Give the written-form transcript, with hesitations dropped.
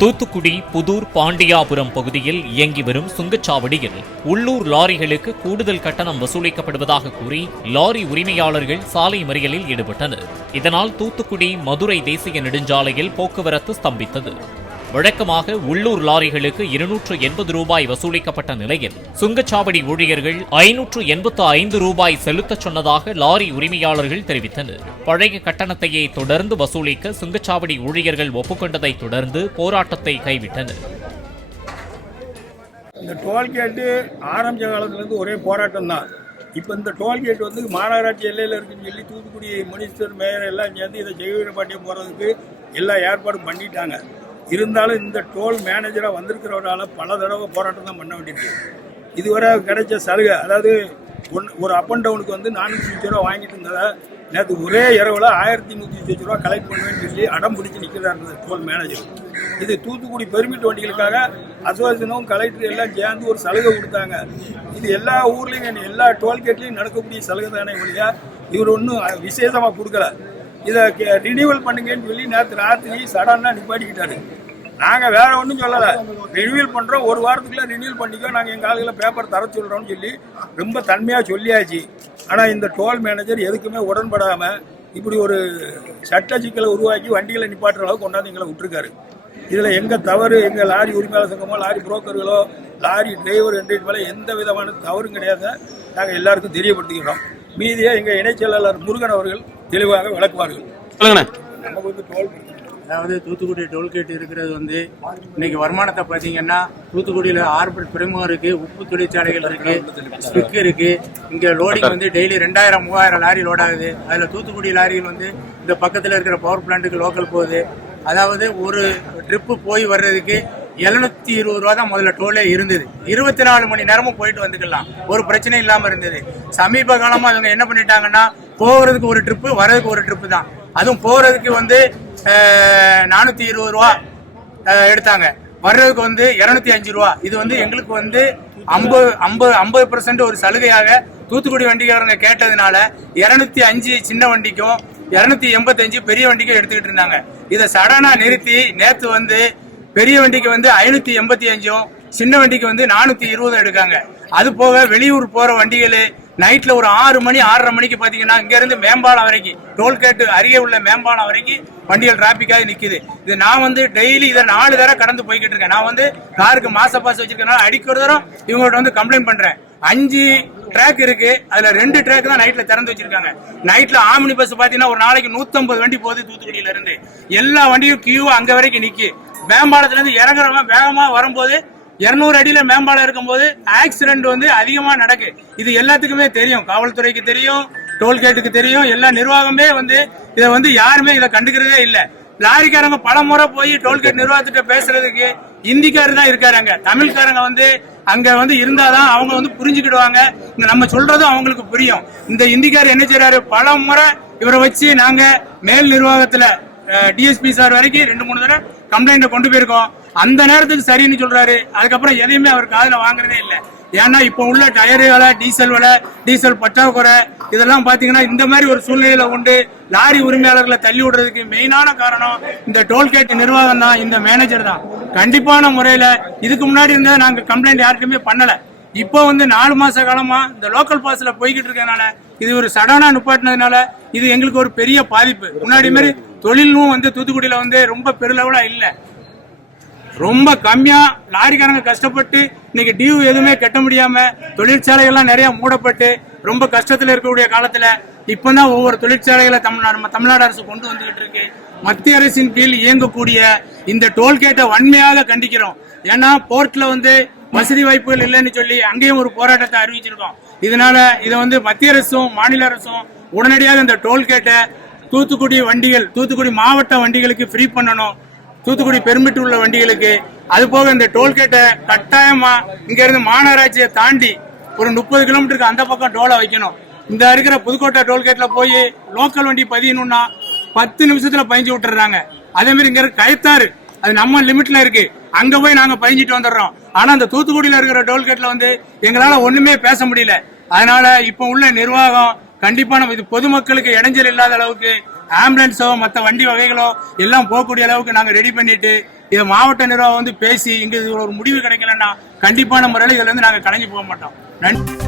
தூத்துக்குடி புதூர் பாண்டியாபுரம் பகுதியில் இயங்கி வரும் சுங்கச்சாவடியில் உள்ளூர் லாரிகளுக்கு கூடுதல் கட்டணம் வசூலிக்கப்படுவதாக கூறி லாரி உரிமையாளர்கள் சாலை மறியலில் ஈடுபட்டனர். இதனால் தூத்துக்குடி மதுரை தேசிய நெடுஞ்சாலையில் போக்குவரத்து ஸ்தம்பித்தது. வழக்கமாக உள்ளூர் லாரிகளுக்கு 280 ரூபாய் வசூலிக்கப்பட்ட நிலையில் சுங்கச்சாவடி ஊழியர்கள் 585 ரூபாய் செலுத்தச் சொன்னதாக லாரி உரிமையாளர்கள் தெரிவித்தனர். பழைய கட்டணத்தையே தொடர்ந்து வசூலிக்க சுங்கச்சாவடி ஊழியர்கள் ஒப்புக்கொண்டதை தொடர்ந்து போராட்டத்தை கைவிட்டனர். இந்த டோல்கேட்டு ஆரம்பித்த காலத்துலேருந்து ஒரே போராட்டம் தான். இப்போ இந்த டோல்கேட் வந்து மாநகராட்சி எல்லையில் இருக்குன்னு சொல்லி தூத்துக்குடி மினிஸ்டர் மேயர் எல்லாம் சேர்ந்து இதை ஜெயவீரபாட்டியம் போகிறதுக்கு எல்லா ஏற்பாடும் பண்ணிட்டாங்க. இருந்தாலும் இந்த டோல் மேனேஜராக வந்திருக்கிறவரால் பல தடவை போராட்டம் தான் பண்ண வேண்டியிருக்கு. இதுவரை கிடைச்ச சலுகை, அதாவது ஒரு அப் அண்ட் டவுனுக்கு வந்து 420 ரூபா வாங்கிட்டு இருந்ததை நேற்று ஒரே இரவில் 1120 ரூபா கலெக்ட் பண்ணுவேன்னு சொல்லி அடம் பிடிச்சி நிற்கிறாரு டோல் மேனேஜர். இது தூத்துக்குடி பெர்மிட் வண்டிகளுக்காக அசோசியேஷனும் கலெக்டர் எல்லாம் சேர்ந்து ஒரு சலுகை கொடுத்தாங்க. இது எல்லா ஊர்லேயும் எல்லா டோல்கேட்லேயும் நடக்கக்கூடிய சலுகை தானே ஒழியா இவர் ஒன்றும் விசேஷமாக கொடுக்கல. இதை ரினியூவல் பண்ணுங்கன்னு சொல்லி நேற்று ராத்திரி சடனாக நிப்பாட்டிக்கிட்டாரு. நாங்கள் வேற ஒன்றும் சொல்லலை, ரினியூவல் பண்ணுறோம், ஒரு வாரத்துக்குள்ள ரினியூவல் பண்ணிக்கோ, நாங்கள் எங்கள் ஆளுகளை பேப்பர் தர சொல்கிறோம்னு சொல்லி ரொம்ப தன்மையாக சொல்லியாச்சு. ஆனால் இந்த டோல் மேனேஜர் எதுக்குமே உடன்படாமல் இப்படி ஒரு சட்ட சிக்கலை உருவாக்கி வண்டிகளை நிப்பாட்டுற அளவுக்கு கொண்டாந்து எங்களை விட்டுருக்காரு. இதில் எங்கள் தவறு, எங்கள் லாரி உரிமையாளர் சங்கமோ லாரி புரோக்கர்களோ லாரி டிரைவர் என்ற மேலே எந்த விதமான தவறும் கிடையாது. நாங்கள் எல்லாருக்கும் தெரியப்படுத்திக்கிறோம். மீதியை எங்கள் இணைச் செயலாளர் முருகன் அவர்கள் தெளிவாக விளக்குவார்கள். நமக்கு வந்து டோல், அதாவது தூத்துக்குடி டோல்கேட் இருக்கிறது வந்து இன்னைக்கு வருமானத்தை பார்த்தீங்கன்னா தூத்துக்குடியில் ஆர்பர் துறைமுகம் இருக்கு, உப்பு தொழிற்சாலைகள் இருக்கு, ஸ்பிக் இருக்கு. இங்கே லோடிங் வந்து டெய்லி 2000-3000 லாரி லோட் ஆகுது. அதில் தூத்துக்குடி லாரிகள் வந்து இந்த பக்கத்தில் இருக்கிற பவர் பிளான்ட்டுக்கு லோக்கல் போகுது. அதாவது ஒரு ட்ரிப்பு போய் வர்றதுக்கு 720 ரூபா தான் முதல்ல டோலே இருந்தது. 24 மணி நேரமும் போயிட்டு வந்துக்கலாம், ஒரு பிரச்சனை இல்லாமல் இருந்தது. சமீப காலமாக அவங்க என்ன பண்ணிட்டாங்கன்னா போகிறதுக்கு ஒரு ட்ரிப்பு, வர்றதுக்கு ஒரு ட்ரிப்பு தான். அதுவும் போகிறதுக்கு வந்து 420 ரூபா எடுத்தாங்க, வர்றதுக்கு வந்து 205 ரூபா. இது வந்து எங்களுக்கு வந்து 50% ஒரு சலுகையாக தூத்துக்குடி வண்டிக்காரங்க கேட்டதுனால 205 சின்ன வண்டிக்கும் 285 பெரிய வண்டிக்கும் எடுத்துக்கிட்டு இருந்தாங்க. இதை சடனா நிறுத்தி நேற்று வந்து பெரிய வண்டிக்கு வந்து 585, சின்ன வண்டிக்கு வந்து 420 எடுக்காங்க. அது போக வெளியூர் போற வண்டிகள் நைட்ல ஒரு 6 மணி 6:30 மணிக்கு பாத்தீங்கன்னா இங்க இருந்து மேம்பாலம் வரைக்கும், டோல்கேட்டு அருகே உள்ள மேம்பாலம் வரைக்கும் வண்டிகள் டிராபிக்காக நிக்குது. இது நான் வந்து டெய்லி இதை 4 தடவை கடந்து போய்கிட்டு இருக்கேன். நான் வந்து காருக்கு மாச பாஸ் வச்சிருக்கனால அடிக்க தரம் இவங்கள்ட்ட வந்து கம்ப்ளைண்ட் பண்றேன். 5 ட்ராக் இருக்கு, அதுல 2 ட்ராக் தான் நைட்ல திறந்து வச்சிருக்காங்க. நைட்ல ஆம்னி பஸ் பாத்தீங்கன்னா ஒரு நாளைக்கு 150 வண்டி போகுது தூத்துக்குடியில இருந்து. எல்லா வண்டியும் கியூ அங்க வரைக்கும் நிக்கு. மேம்பாலத்துல இருந்து இறங்குறவங்க வேகமா வரும்போது 200 அடியில மேம்பாலம் இருக்கும்போது ஆக்சிடென்ட் வந்து அதிகமா நடக்கு. இது எல்லாத்துக்குமே தெரியும், காவல்துறைக்கு தெரியும், டோல்கேட்டுக்கு தெரியும், எல்லா நிர்வாகமே வந்து இதை வந்து யாருமே இதை கண்டுக்கிறதே இல்லை. லாரிக்காரங்க பல முறை போய் டோல்கேட் நிர்வாகத்திட்ட பேசுறதுக்கு இந்திக்காரர் தான் இருக்காரு. அங்க தமிழ்காரங்க வந்து அங்க வந்து இருந்தாதான் அவங்க வந்து புரிஞ்சுக்கிடுவாங்க, நம்ம சொல்றதும் அவங்களுக்கு புரியும். இந்த இந்திக்காரர் என்ன செய்யறாரு, பல முறை இவரை வச்சு நாங்க மேல் நிர்வாகத்துல டிஎஸ்பி சார் வரைக்கும் 2-3 தடவை கம்ப்ளைண்ட் கொண்டு போயிருக்கோம். அந்த நேரத்துக்கு சரின்னு சொல்றாரு, அதுக்கப்புறம் எதையுமே அவர் காதுல வாங்குறதே இல்லை. ஏன்னா இப்ப உள்ள டயர் விலை, டீசல் விலை, டீசல் பற்றாக்குறை, இதெல்லாம் பாத்தீங்கன்னா இந்த மாதிரி ஒரு சூழ்நிலையில உண்டு லாரி உரிமையாளர்களை தள்ளி விடுறதுக்கு மெயினான காரணம் இந்த டோல்கேட் நிர்வாகம் தான், இந்த மேனேஜர் தான். கண்டிப்பான முறையில இதுக்கு முன்னாடி இருந்தா நாங்க கம்ப்ளைண்ட் யாருக்குமே பண்ணல. இப்போ வந்து 4 மாச காலமா இந்த லோக்கல் பாஸ்ல போய்கிட்டு இருக்கனால இது ஒரு சடனா நிப்பாட்டினதுனால இது எங்களுக்கு ஒரு பெரிய பாதிப்பு. முன்னாடி மாதிரி தொழிலும் வந்து தூத்துக்குடியில வந்து ரொம்ப பெருளவுல இல்ல, ரொம்ப கம்மியா லாரிக்காரங்க கஷ்டப்பட்டு இன்னைக்கு டியூ எதுவுமே கட்ட முடியாம தொழிற்சாலைகள்லாம் நிறைய மூடப்பட்டு ரொம்ப கஷ்டத்துல இருக்கக்கூடிய காலத்துல இப்பதான் ஒவ்வொரு தொழிற்சாலைகளை நம்ம தமிழ்நாடு அரசு கொண்டு வந்துகிட்டு இருக்கு. மத்திய அரசின் கீழ் இயங்கக்கூடிய இந்த டோல்கேட்டை வன்மையாக கண்டிக்கிறோம். ஏன்னா போர்ட்ல வந்து வசதி வாய்ப்புகள் இல்லைன்னு சொல்லி அங்கேயும் ஒரு போராட்டத்தை அறிவிச்சிருக்கோம். இதனால இதை வந்து மத்திய அரசும் மாநில அரசும் உடனடியாக இந்த டோல்கேட்டை தூத்துக்குடி வண்டிகள், தூத்துக்குடி மாவட்ட வண்டிகளுக்கு ஃப்ரீ பண்ணணும், தூத்துக்குடி பெர்மிட் உள்ள வண்டிகளுக்கு. அது போக இந்த டோல்கேட்டை கட்டாயமா இங்க இருந்து மாநகராட்சியை தாண்டி ஒரு 30 கிலோமீட்டருக்கு அந்த பக்கம் டோலை வைக்கணும். இந்த இருக்கிற புதுக்கோட்டை டோல்கேட்ல போய் லோக்கல் வண்டி பதியணும்னா 10 நிமிஷத்துல பதிஞ்சு விட்டுறாங்க. அதே மாதிரி இங்க இருக்க கயத்தாறு, அது நம்ம லிமிட்ல இருக்கு, அங்க போய் நாங்க பதிஞ்சிட்டு வந்துடுறோம். ஆனா அந்த தூத்துக்குடியில இருக்கிற டோல்கேட்ல வந்து எங்களால ஒண்ணுமே பேச முடியல. அதனால இப்ப உள்ள நிர்வாகம் கண்டிப்பா நம்ம இது பொதுமக்களுக்கு இடைஞ்சல் இல்லாத அளவுக்கு ஆம்புலன்ஸோ மற்ற வண்டி வகைகளோ எல்லாம் போகக்கூடிய அளவுக்கு நாங்கள் ரெடி பண்ணிட்டு இதை மாவட்ட நிர்வாகம் வந்து பேசி இங்க ஒரு முடிவு கிடைக்கலன்னா கண்டிப்பான முறையில் இதுல இருந்து நாங்கள் கலைஞ்சு போக மாட்டோம். நன்றி.